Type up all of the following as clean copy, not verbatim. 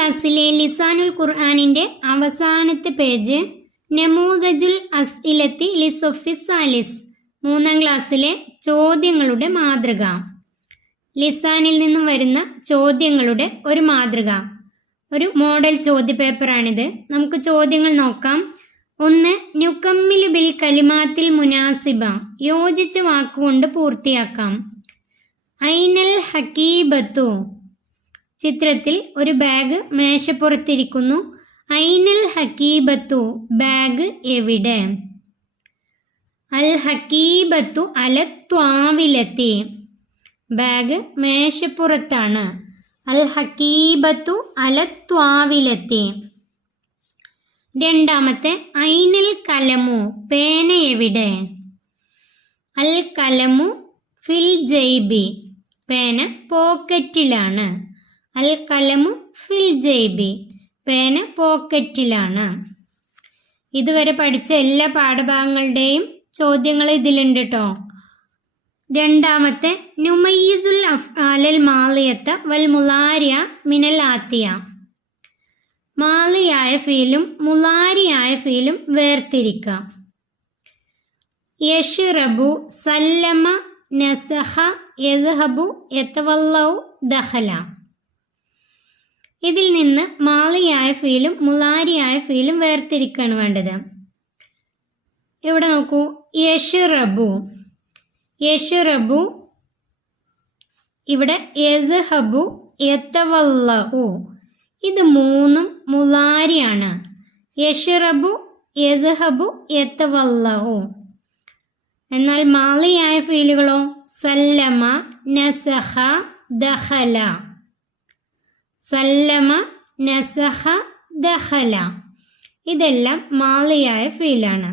ക്ലാസ്സിലെ ലിസാനുൽ ഖുർആനിൻ്റെ അവസാനത്തെ പേജ് നമൂദജുൽ അസ്ഇലത്തി ലിസൊഫി സാലിസ്, 3-ാം ക്ലാസ്സിലെ ചോദ്യങ്ങളുടെ മാതൃക. ലിസാനിൽ നിന്നും വരുന്ന ചോദ്യങ്ങളുടെ ഒരു മാതൃക, ഒരു മോഡൽ ചോദ്യപേപ്പറാണിത്. നമുക്ക് ചോദ്യങ്ങൾ നോക്കാം. 1. നുകമ്മിലു ബിൽ കലിമാത്തിൽ മുനാസിബ, യോജിച്ച വാക്കുകൊണ്ട് പൂർത്തിയാക്കാം. ഐനൽ ഹക്കീബത്തു, ചിത്രത്തിൽ ഒരു ബാഗ് മേശപ്പുറത്തിരിക്കുന്നു. ഐനൽ ഹക്കീബത്തു, ബാഗ് എവിടെ? അൽ ഹക്കീബത്തു അലത്വാവിലെത്തി, ബാഗ് മേശപ്പുറത്താണ്. അൽ ഹക്കീബത്തു അലത്വാവിലെത്തി. 2. ഐനൽ കലമു, പേന എവിടെ? അൽ കലമു ഫിൽ ജൈബി, പേന പോക്കറ്റിലാണ്. അൽ കലമു ഫിൽ ജൈബി, പേന പോക്കറ്റിലാണ്. ഇതുവരെ പഠിച്ച എല്ലാ പാഠഭാഗങ്ങളുടെയും ചോദ്യങ്ങൾ ഇതിലുണ്ട് കേട്ടോ. 2. നുമയ്യിസുൽ അഫ്ആലൽ മാളിയത്ത വൽ മുലാരിയ മിനൽ ആത്തിയ, മാളിയായ ഫീലും മുലാരിയായ ഫീലും വേർതിരിക്കാം. യശ്റബു, സല്ലമ, നസഹ, യദ്ഹബു, യതവല്ലഉ, ദഖല. ഇതിൽ നിന്ന് മാളിയായ ഫീലും മുലാരിയായ ഫീലും വേർതിരിക്കുകയാണ് വേണ്ടത്. ഇവിടെ നോക്കൂ, യശ്റബു, യശ്റബു, ഇവിടെ യദ്ഹബു, യതവല്ലഉ, ഇത് 3ഉം മുലാരിയാണ്. യശ്റബു, യദ്ഹബു, യതവല്ലഉ. എന്നാൽ മാളിയായ ഫീലുകളോ? സല്ലമ, നസഹ, ദഖല. സല്ലമ, നസഹ, ദഖല, ഇതെല്ലാം മാളിയായ ഫീലാണ്.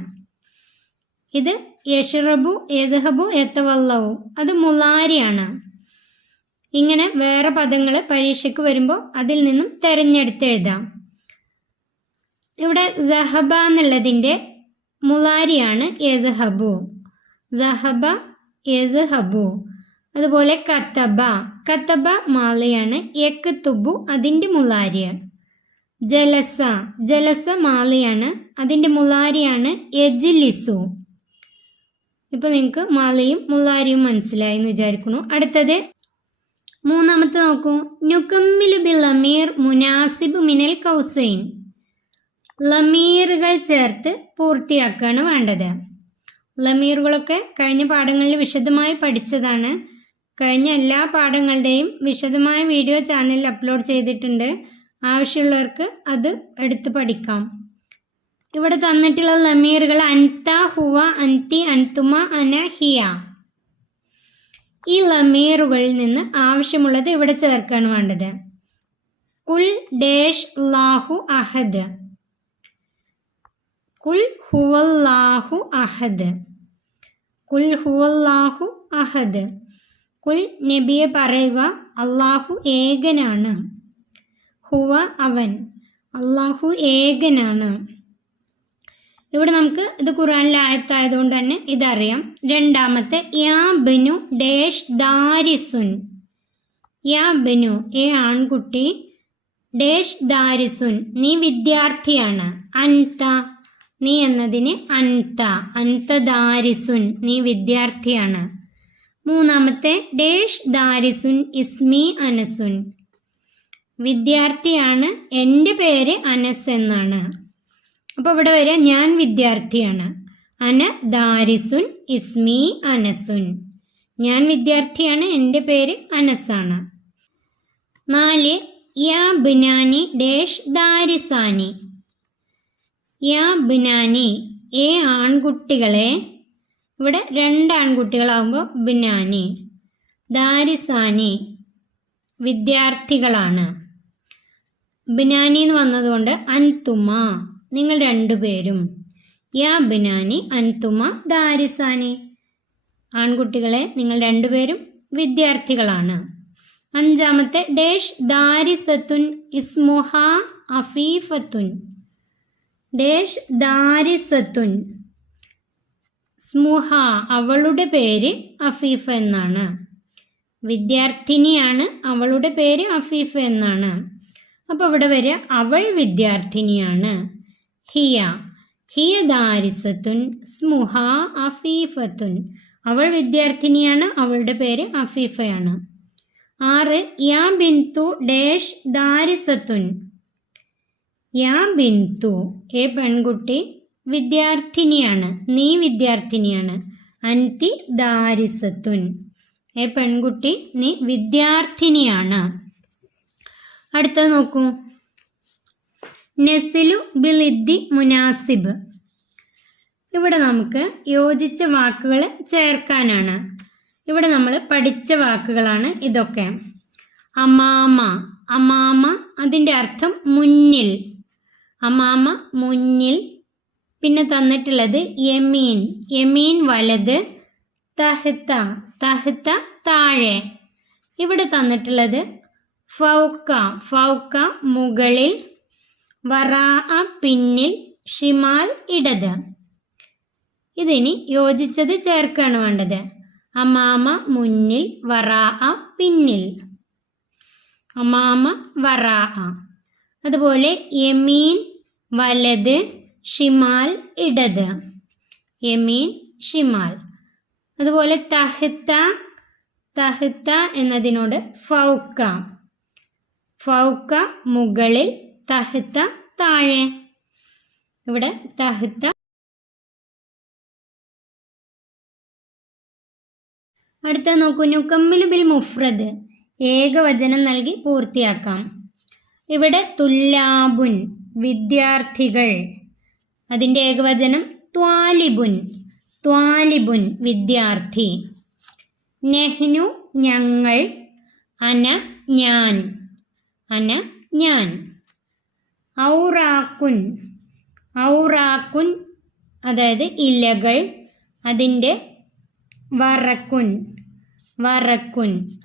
ഇത് യശ്റബു, യദ്ഹബു, യതവല്ലഉ, അത് മുലാരിയാണ്. ഇങ്ങനെ വേറെ പദങ്ങൾ പരീക്ഷയ്ക്ക് വരുമ്പോൾ അതിൽ നിന്നും തിരഞ്ഞെടുത്ത് എഴുതാം. ഇവിടെ ദഹബ എന്നുള്ളതിൻ്റെ മുലാരിയാണ് യദ്ഹബു, ദഹബ, യദ്ഹബു. അതുപോലെ കതബ, കതബ മാളിയാണ്. യക്തുബു അതിൻ്റെ മുലാരിയാണ്. ജലസ, ജലസ മാളിയാണ്, അതിൻ്റെ മുലാരിയാണ് യജ്ലിസു. ഇപ്പോൾ നിങ്ങൾക്ക് മാളിയും മുലാരിയും മനസ്സിലായി എന്ന് വിചാരിക്കുന്നു. അടുത്തത് 3 നോക്കൂ. നുകമ്മിലു ബിൽ ലമീർ മുനാസിബ് മിനൽ കൗസൈൻ, ലമീറുകൾ ചേർത്ത് പൂർത്തിയാക്കുകയാണ് വേണ്ടത്. ലമീറുകളൊക്കെ കഴിഞ്ഞ പാഠങ്ങളിൽ വിശദമായി പഠിച്ചതാണ്. കഴിഞ്ഞ എല്ലാ പാഠങ്ങളുടെയും വിശദമായ വീഡിയോ ചാനലിൽ അപ്ലോഡ് ചെയ്തിട്ടുണ്ട്. ആവശ്യമുള്ളവർക്ക് അത് എടുത്ത് പഠിക്കാം. ഇവിടെ തന്നിട്ടുള്ള ലമീറുകൾ അൻത, ഹുവ, അൻതി, അൻതുമ, അന, ഹിയ. ഈ ലമീറുകളിൽ നിന്ന് ആവശ്യമുള്ളത് ഇവിടെ ചേർക്കാണ് വേണ്ടത്. കുൽ ഡേഷ് ലാഹു അഹദ്, കുൽ ഹുവല്ലാഹു അഹദ്, കുൽ ഹുവല്ലാഹു അഹദ്. കുൽ നബിയെ പറയുക, അള്ളാഹു ഏകനാണ്. ഹുവ അവൻ, അള്ളാഹു ഏകനാണ്. ഇവിടെ നമുക്ക് ഇത് ഖുർആനിലെ ആയത്തായതുകൊണ്ട് തന്നെ ഇതറിയാം. 2. യാ ബനു ഡേഷ് ദാരിസുൻ, യാ ബനു ഏ ആൺകുട്ടി, ഡേഷ് ദാരിസുൻ നീ വിദ്യാർത്ഥിയാണ്. അൻത നീ എന്നതിന് അൻത, അൻത ദാരിസുൻ നീ വിദ്യാർത്ഥിയാണ്. 3. ഡേഷ് ദാരിസുൻ ഇസ്മി അനസുൻ, വിദ്യാർത്ഥിയാണ്, എൻ്റെ പേര് അനസ് എന്നാണ്. അപ്പോൾ ഇവിടെ വരെ ഞാൻ വിദ്യാർത്ഥിയാണ്. അന ദാരിസുൻ ഇസ്മി അനസുൻ, ഞാൻ വിദ്യാർത്ഥിയാണ്, എൻ്റെ പേര് അനസാണ്. 4. യാ ബിനാനി ഡേഷ് ദാരിസാനി, യാ ബിനാനി ഏ ആൺകുട്ടികളെ, ഇവിടെ 2 ആൺകുട്ടികളാകുമ്പോൾ ബിനാനി, ദാരിസാനി വിദ്യാർത്ഥികളാണ്. ബിനാനി എന്ന് വന്നതുകൊണ്ട് അൻതുമ നിങ്ങൾ 2 പേരും. യാ ബിനാനി അൻതുമ ദാരിസാനി, ആൺകുട്ടികളെ നിങ്ങൾ 2 പേരും വിദ്യാർത്ഥികളാണ്. 5. ഡേഷ് ദാരിസത്തുൻ ഇസ്മുഹ അഫീഫത്തുൻ, ഡേഷ് ദാരിസത്തുൻ സ്മുഹ അവളുടെ പേര് അഫീഫ എന്നാണ്. വിദ്യാർത്ഥിനിയാണ്, അവളുടെ പേര് അഫീഫ എന്നാണ്. അപ്പോൾ ഇവിടെ വരിക അവൾ വിദ്യാർത്ഥിനിയാണ്. ഹിയ ദാരിസത്തുൻ സ്മുഹ അഫീഫത്തുൻ. അവൾ വിദ്യാർത്ഥിനിയാണ്, അവളുടെ പേര് അഫീഫയാണ്. 6 യാ ബിന്തു ഡാഷ് ദാരിസത്തുൻ. യാ ബിന്തു പെൺകുട്ടി വിദ്യാർത്ഥിനിയാണ്, നീ വിദ്യാർത്ഥിനിയാണ്. അൻതി ദാരിസത്തുൻ പെൺകുട്ടി നീ വിദ്യാർത്ഥിനിയാണ്. അടുത്തത് നോക്കൂ. നസിലു ബിലിദ്ദി മുനാസിബ്. ഇവിടെ നമുക്ക് യോജിച്ച വാക്കുകൾ ചേർക്കാനാണ്. ഇവിടെ നമ്മൾ പഠിച്ച വാക്കുകളാണ് ഇതൊക്കെ. അമാമ അതിൻ്റെ അർത്ഥം മുന്നിൽ. അമാമ മുന്നിൽ. പിന്നെ തന്നിട്ടുള്ളത് യമീൻ വലത്. തഹ്ത താഴെ. ഇവിടെ തന്നിട്ടുള്ളത് ഫൗക്ക മുകളിൽ. വറാഅ പിന്നിൽ. ഷിമാൽ ഇടത്. ഇതിനി യോജിച്ചത് ചേർക്കാണ് വേണ്ടത്. അമാമ മുന്നിൽ, വറാഅ പിന്നിൽ. അമാമ വറാഅ. അതുപോലെ യമീൻ വലത്, ഷിമാൽ ഇടത്. യമീൻ ഷിമാൽ. അതുപോലെ തഹ്ത എന്നതിനോട് ഫൗക്ക മുകളിൽ, തഹ്ത താഴെ. ഇവിടെ തഹ്ത. അടുത്ത നോക്കൂ. നുകമ്മിലു ബിൽ മുഫ്രദ്. ഏകവചനം നൽകി പൂർത്തിയാക്കാം. ഇവിടെ തുല്ലാബുൻ വിദ്യാർത്ഥികൾ. അതിൻ്റെ ഏകവചനം ത്വാലിബുൻ വിദ്യാർത്ഥി. നെഹ്നു ഞങ്ങൾ. അന ഞാൻ. ഔറാക്കുൻ അതായത് ഇലകൾ. അതിൻ്റെ വറക്കുൻ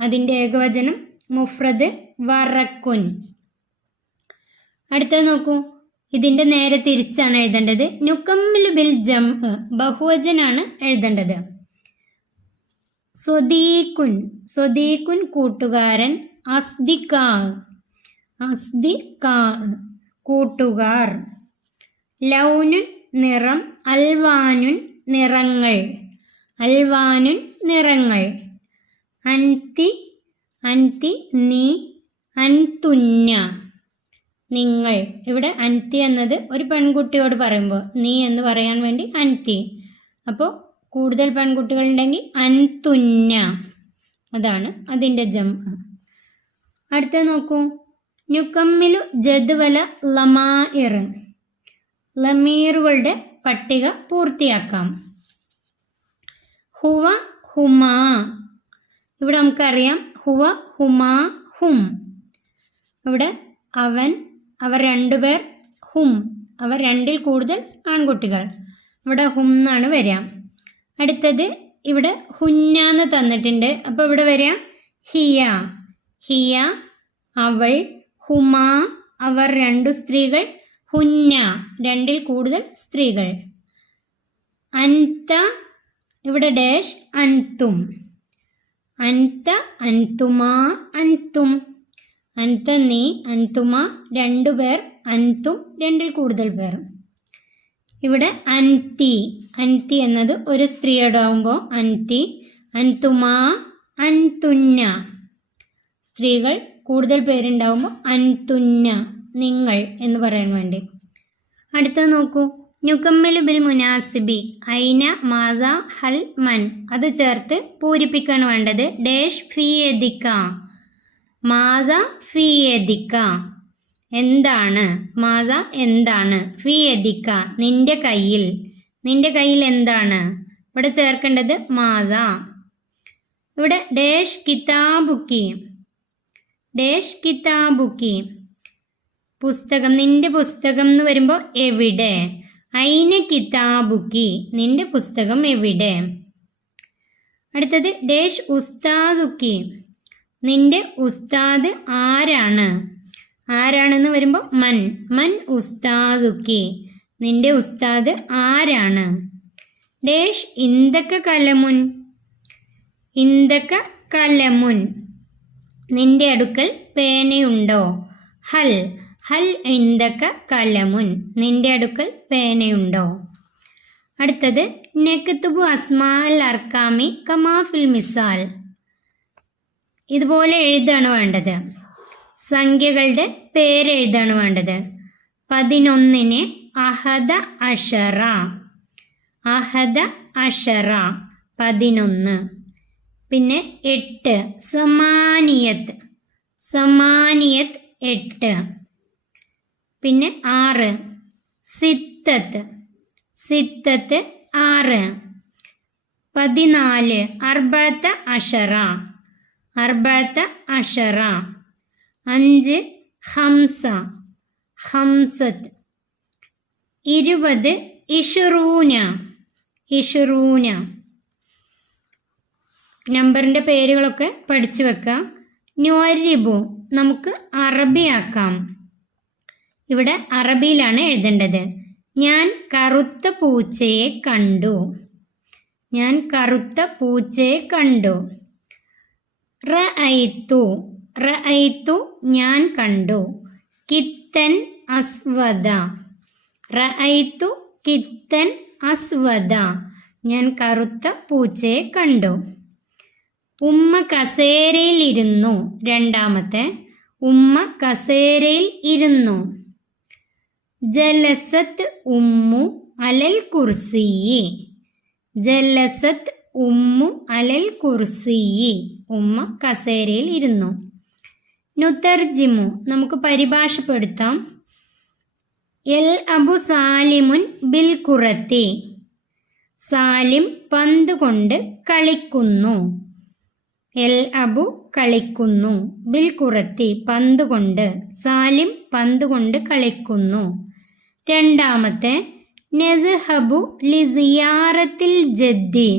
അതിൻ്റെ ഏകവചനം മുഫ്രദ് വറക്കുൻ. അടുത്തത് നോക്കൂ. ഇതിൻ്റെ നേരെ തിരിച്ചാണ് എഴുതേണ്ടത്. നുകമ്മിലു ബിൽ ജംഅ് ബഹുവചനാണ് എഴുതേണ്ടത്. സ്വദീഖുൻ കൂട്ടുകാരൻ. അസ്ദിഖാ കൂട്ടുകാർ. ലൗനുൻ നിറം. അൽവാനുൻ നിറങ്ങൾ. അൻതി നീ. അൻതുന്ന നിങ്ങൾ. ഇവിടെ അൻതി എന്നത് ഒരു പെൺകുട്ടിയോട് പറയുമ്പോൾ നീ എന്ന് പറയാൻ വേണ്ടി അൻതി. അപ്പോൾ കൂടുതൽ പെൺകുട്ടികളുണ്ടെങ്കിൽ അൻതുന്ന, അതാണ് അതിൻ്റെ ജംഅ്. അടുത്ത നോക്കൂ. നുകമ്മിലു ജദ്വല ലമാഇർ. ലമീറുകളുടെ പട്ടിക പൂർത്തിയാക്കാം. ഹുവ ഹുമാ. ഇവിടെ നമുക്കറിയാം ഹുവ ഹുമാ ഹും. ഇവിടെ അവൻ, അവർ രണ്ടുപേർ. ഹും അവർ രണ്ടിൽ കൂടുതൽ ആൺകുട്ടികൾ. ഇവിടെ ഹും എന്നാണ് വരിക. അടുത്തത് ഇവിടെ ഹുന്നാന്ന് തന്നിട്ടുണ്ട്. അപ്പോൾ ഇവിടെ വരിക ഹിയ അവൾ. ഹുമാ അവർ രണ്ടു സ്ത്രീകൾ. ഹുന്ന രണ്ടിൽ കൂടുതൽ സ്ത്രീകൾ. അൻത ഇവിടെ ഡാഷ് അൻതും. അൻത അൻതുമാ അൻതും. അൻത നീ. അൻതുമ രണ്ടുപേർ. അൻതും രണ്ടിൽ കൂടുതൽ പേർ. ഇവിടെ അൻതി എന്നത് ഒരു സ്ത്രീയോടാവുമ്പോൾ അൻതി. അൻതുമാ അൻതുന്ന സ്ത്രീകൾ കൂടുതൽ പേരുണ്ടാവുമ്പോൾ അൻതുന്ന നിങ്ങൾ എന്ന് പറയാൻ വേണ്ടി. അടുത്തത് നോക്കൂ. നുകമ്മിലു ബിൽ മുനാസിബി. ഐന മാദ ഹൽ മൻ അത് ചേർത്ത് പൂരിപ്പിക്കാണ് വേണ്ടത്. ഡാഷ് ഫിയദിക്ക. മാദ ഫിയദിക്ക എന്താണ്. മാദ എന്താണ്. ഫിയദിക്ക നിന്റെ കയ്യിൽ. നിന്റെ കയ്യിൽ എന്താണ്. ഇവിടെ ചേർക്കേണ്ടത് മാദ. ഇവിടെ ഡാഷ് കിതാബുക്കി. ഡാഷ് കിതാബുക്കി പുസ്തകം. നിന്റെ പുസ്തകം എന്ന് വരുമ്പോൾ എവിടെ. ഐന കിതാബുക്കി നിന്റെ പുസ്തകം എവിടെ. അടുത്തത് ഡാഷ് ഉസ്താദുക്കി. നിന്റെ ഉസ്താദ് ആരാണ്. ആരാണെന്ന് വരുമ്പോൾ മൻ ഉസ്താദുക്കി നിന്റെ ഉസ്താദ് ആരാണ്. ഡാഷ് ഇന്ദക കലമുൻ. ഇന്ദക കലമുൻ നിന്റെ അടുക്കൽ പേനയുണ്ടോ. ഹൽ ഹൽ ഇൻദക കലമുൻ, നിന്റെ അടുക്കൽ പേനയുണ്ടോ? അടുത്തത് നക്തുബു അസ്മാൽ അർക്കാമി കമാഫിൽ മിസാൽ, ഇതുപോലെ എഴുതാണ് വേണ്ടത്. സംഖ്യകളുടെ പേര് എഴുതാണ് വേണ്ടത്. 11 അഹദ അഷറ, അഹദ അഷറ 11. പിന്നെ 8 സമാനിയത്ത്, സമാനിയത്ത് 8. പിന്നെ 6 സിത്തത്ത്, സിത്തത്ത് 6. 14 അർബഅത്ത അഷറ, അർബഅത്ത അഷറ 5. ഹംസ, ഹംസത്ത് 20. ഇഷ്റൂന, ഇഷ്റൂന. നമ്പറിൻ്റെ പേരുകളൊക്കെ പഠിച്ചു വെക്കാം. നുഅരിബു, നമുക്ക് അറബിയാക്കാം. ഇവിടെ അറബിയിലാണ് എഴുതേണ്ടത്. ഞാൻ കറുത്ത പൂച്ചയെ കണ്ടു, ഞാൻ കറുത്ത പൂച്ചയെ കണ്ടു. റഅയ്തു, റഅയ്തു ഞാൻ കണ്ടു. കിത്തൻ അസ്വദ, റഅയ്തു കിത്തൻ അസ്വദ, ഞാൻ കറുത്ത പൂച്ചയെ കണ്ടു. ഉമ്മ കസേരയിൽ ഇരുന്നു, രണ്ടാമത്തെ ഉമ്മ കസേരയിൽ ഇരുന്നു. ജലസത്ത് ഉമ്മു അലൽ കുർസിയി, ജലസത്ത് ഉമ്മു അലൽ കുർസിയി, ഉമ്മ കസേരയിൽ ഇരുന്നു. നുതർജിമു, നമുക്ക് പരിഭാഷപ്പെടുത്താം. എൽ അബു സാലിമുൻ ബിൽ കുറത്തി, സാലിം പന്ത് കൊണ്ട് കളിക്കുന്നു. എൽ അബു കളിക്കുന്നു, ബിൽ കുറത്തി പന്ത് കൊണ്ട്, സാലിം പന്ത് കൊണ്ട് കളിക്കുന്നു. രണ്ടാമത്തെ നദ്ഹബു ലിസിയാറത്തിൽ ജദ്ദി,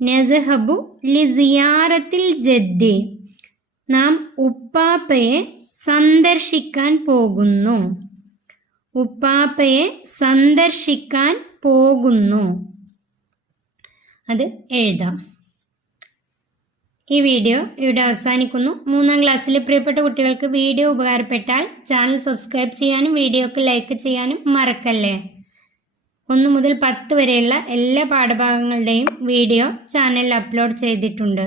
നദ്ഹബു ലിസിയാറത്തിൽ ജദ്ദി, നാം ഉപ്പാപ്പയെ സന്ദർശിക്കാൻ പോകുന്നു, ഉപ്പാപ്പയെ സന്ദർശിക്കാൻ പോകുന്നു. അത് എഴുതാം. ഈ വീഡിയോ ഇവിടെ അവസാനിക്കുന്നു. 3ാം ക്ലാസ്സിലെ പ്രിയപ്പെട്ട കുട്ടികൾക്ക് വീഡിയോ ഉപകാരപ്പെട്ടാൽ ചാനൽ സബ്സ്ക്രൈബ് ചെയ്യാനും വീഡിയോക്ക് ലൈക്ക് ചെയ്യാനും മറക്കല്ലേ. 1 മുതൽ 10 വരെയുള്ള എല്ലാ പാഠഭാഗങ്ങളുടെയും വീഡിയോ ചാനലിൽ അപ്ലോഡ് ചെയ്തിട്ടുണ്ട്.